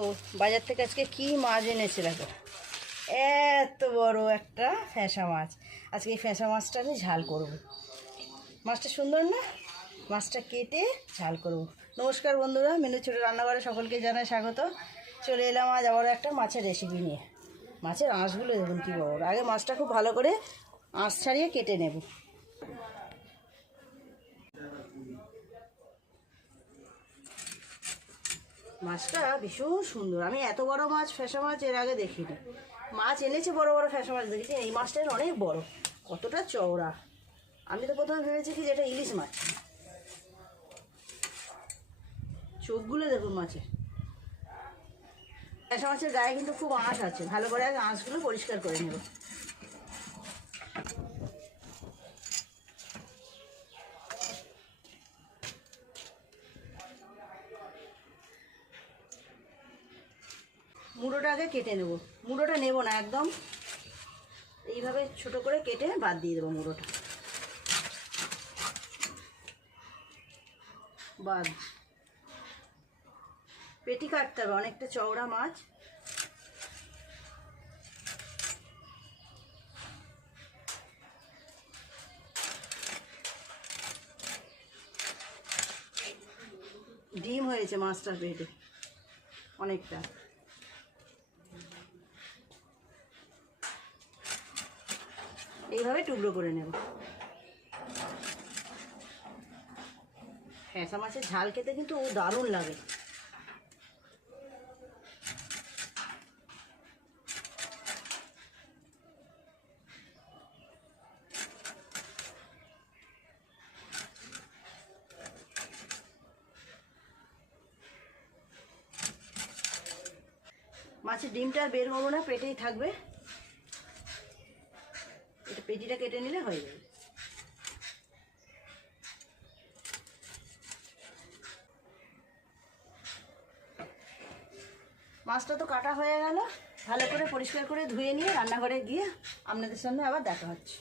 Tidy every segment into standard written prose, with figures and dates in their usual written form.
ও বাজার থেকে আজকে কি মাছ এনেছে দেখো, এত বড় একটা ফ্যাসা মাছ। আজকে এই ফ্যাসা মাছটা আমি ঝাল করব। মাছটা সুন্দর না? মাছটা কেটে ঝাল করব। নমস্কার বন্ধুরা, মেনু ছোটো রান্নাঘরে সকলকে জানাই স্বাগত। চলে এলাম আজ আবারও একটা মাছের রেসিপি নিয়ে। মাছের আঁশগুলো দেখুন কী বড়। আগে মাছটা খুব ভালো করে আঁশ ছাড়িয়ে কেটে নেব। মাছটা ভীষণ সুন্দর। আমি এত বড় মাছ, ফ্যাসা মাছ এর আগে দেখিনি। মাছ এনেছে বড় বড় ফ্যাসা মাছ দেখেছি, এই মাছটা অনেক বড়, কতটা চওড়া। আমি তো প্রথমে ভেবেছি কি যেটা ইলিশ মাছ। চোখগুলো দেখুন মাছের। ফ্যাসা মাছের গায়ে কিন্তু খুব আঁশ আছে, ভালো করে আগে আঁশগুলো পরিষ্কার করে নেব। মুড়োটা আগে কেটে নেব। মুড়োটা নেব না, একদম এইভাবে ছোট করে কেটে বাদ দিয়ে দেবো মুড়োটা। বাদ পেটি কাটতে হবে, অনেকটা চওড়া মাছ। ডিম হয়েছে মাছটার পেটে অনেকটা। এইভাবে টুকরো করে নেব। ফ্যাসা মাছের ঝাল খেতে কিন্তু দারুণ লাগে। মাছের ডিমটা আর বের হবো না, পেটেই থাকবে। এটা পেটিটা কেটে নিলে হয়ে যাবে। মাছটা তো কাটা হয়ে গেল, ভালো করে পরিষ্কার করে ধুয়ে নিয়ে রান্নাঘরে গিয়ে আপনাদের সামনে আবার দেখা হচ্ছে।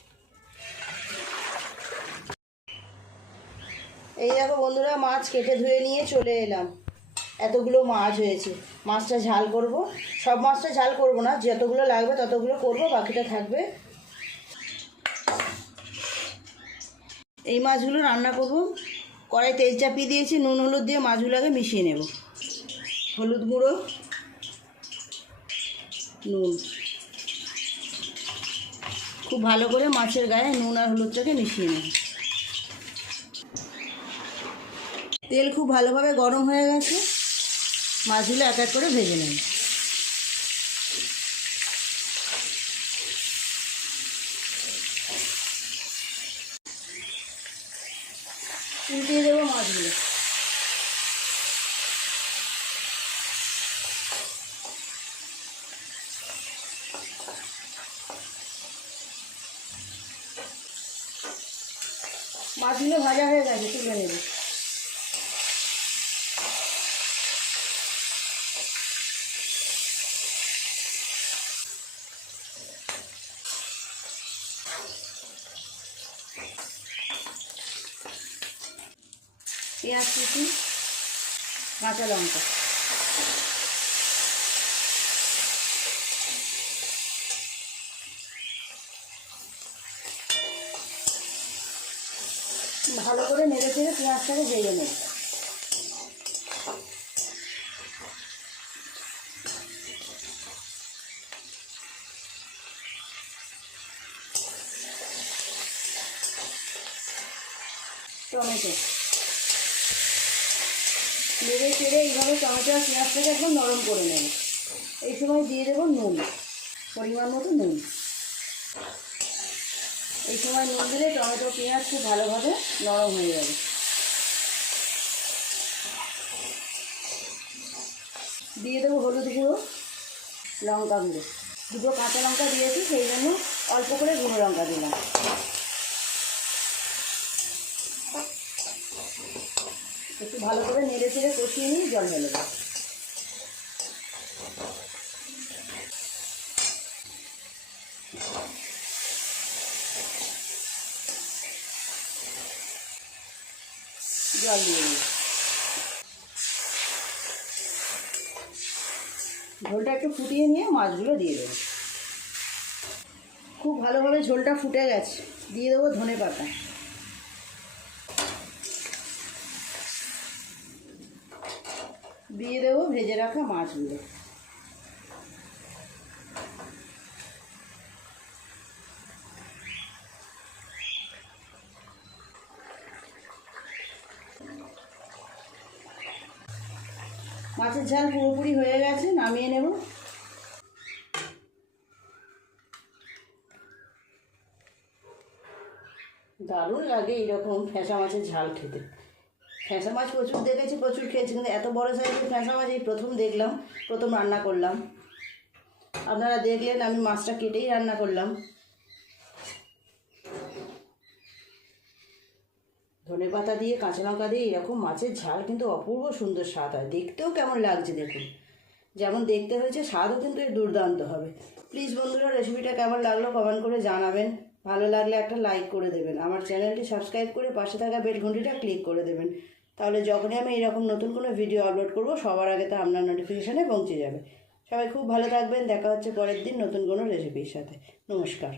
এই দেখো বন্ধুরা, মাছ কেটে ধুয়ে নিয়ে চলে এলাম। এতগুলো মাছ হয়েছে, মাছটা ঝাল করব। সব মাছটা ঝাল করব না, যতগুলো লাগবে ততগুলো করব, বাকিটা থাকবে। এই মাছগুলো রান্না করব। কড়াই তেল চাপিয়ে দিয়েছি, নুন হলুদ দিয়ে মাছগুলো আগে মিশিয়ে নেব। হলুদ গুঁড়ো, নুন, খুব ভালো করে মাছের গায়ে নুন আর হলুদটাকে মিশিয়ে নেব। তেল খুব ভালোভাবে গরম হয়ে গেছে, মাছগুলো এক এক করে ভেজে নেব। উল্টিয়ে দেবো মাছগুলো। মাছগুলো ভাজা হয়ে গেছে, তুলে নেব। পেঁয়াজ কুচি, কাঁচা লঙ্কা, ভালো করে নেড়ে চেড়ে পেঁয়াজটাকে ভেজে নেব। টমেটো নেড়ে চেড়ে এইভাবে টমেটো আর পেঁয়াজটাকে একদম নরম করে নেব। এই সময় দিয়ে দেবো নুন, পরিমাণ মতো নুন। এই সময় নুন দিলে টমেটো পেঁয়াজ খুব ভালোভাবে নরম হয়ে যাবে। দিয়ে দেবো হলুদ গুঁড়ো, লঙ্কা গুঁড়ো। দুটো কাঁচা লঙ্কা দিয়েছি, সেই জন্য অল্প করে গুঁড়ো লঙ্কা দিলাম। একটু ভালো করে নেড়ে চেড়ে কষিয়ে নিয়ে জল ঢেলে দেবো। জল দিয়ে দিই। ঝোলটা একটু ফুটিয়ে নিয়ে মাছগুলো দিয়ে দেবো। খুব ভালোভাবে ঝোলটা ফুটে গেছে, দিয়ে দেবো ধনেপাতা। দিয়ে দেবো ভেজে রাখা মাছগুলো। মাছের ঝাল পুরোপুরি হয়ে গেছে, নামিয়ে নেব। দারুণ লাগে এইরকম ফ্যাঁসা মাছের ঝাল খেতে। ফ্যাঁসা মাছ প্রচুর দেখেছি, প্রচুর খেয়েছি, কিন্তু এত বড় সাইজের ফ্যাঁসা মাছ এই প্রথম দেখলাম, প্রথম রান্না করলাম। আপনারা দেখলেন আমি মাছটা কেটেই রান্না করলাম। ধনেপাতা দিয়ে কাঁচা লঙ্কা দিয়ে এরকম মাছের ঝাল কিন্তু অপূর্ব সুন্দর স্বাদ হয়। দেখতেও কেমন লাগছে দেখুন, যেমন দেখতে হয়েছে স্বাদও কিন্তু এর দুর্দান্ত হবে। প্লিজ বন্ধুরা, রেসিপিটা কেমন লাগলো কমেন্ট করে জানাবেন। ভালো লাগলে একটা লাইক করে দেবেন, আমার চ্যানেলটি সাবস্ক্রাইব করে পাশে থাকা বেল ঘন্টিটা ক্লিক করে দেবেন। তাহলে যখনই আমি এরকম নতুন কোনো ভিডিও আপলোড করব সবার আগে তা আপনার নোটিফিকেশানে পৌঁছে যাবে। সবাই খুব ভালো থাকবেন, দেখা হচ্ছে পরের দিন নতুন কোনো রেসিপির সাথে। নমস্কার।